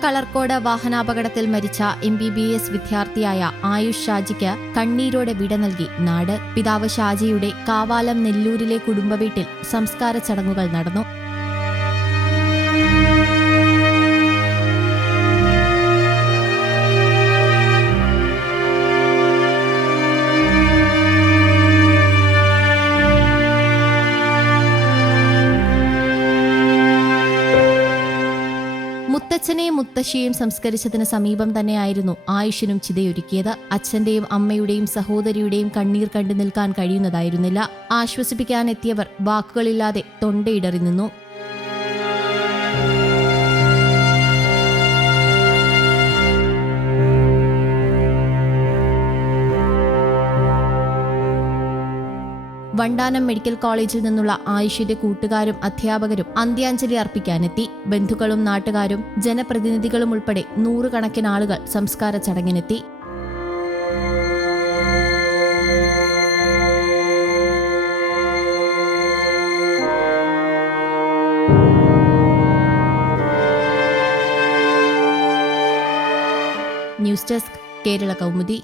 കളർക്കോട് വാഹനാപകടത്തിൽ മരിച്ച MBBS വിദ്യാർത്ഥിയായ ആയുഷ് ഷാജിക്ക് കണ്ണീരോടെ വിട നൽകി നാട്. പിതാവ് ഷാജിയുടെ കാവാലം നെല്ലൂരിലെ കുടുംബവീട്ടിൽ സംസ്കാര ചടങ്ങുകൾ നടന്നു. മുത്തച്ഛനെയും മുത്തശ്ശിയെയും സംസ്കരിച്ചതിന് സമീപം തന്നെയായിരുന്നു ആയുഷിനും ചിതയൊരുക്കിയത്. അച്ഛന്റെയും അമ്മയുടെയും സഹോദരിയുടെയും കണ്ണീർ കണ്ടു നിൽക്കാൻ കഴിയുന്നതായിരുന്നില്ല. ആശ്വസിപ്പിക്കാനെത്തിയവർ വാക്കുകളില്ലാതെ തൊണ്ടയിടറി നിന്നു. വണ്ടാനം മെഡിക്കൽ കോളേജിൽ നിന്നുള്ള ആയുഷിന്റെ കൂട്ടുകാരും അധ്യാപകരും അന്ത്യാഞ്ജലി അർപ്പിക്കാനെത്തി. ബന്ധുക്കളും നാട്ടുകാരും ജനപ്രതിനിധികളും ഉൾപ്പെടെ നൂറുകണക്കിന് ആളുകൾ സംസ്കാര ചടങ്ങിനെത്തി. News desk, Kerala Kaumudi.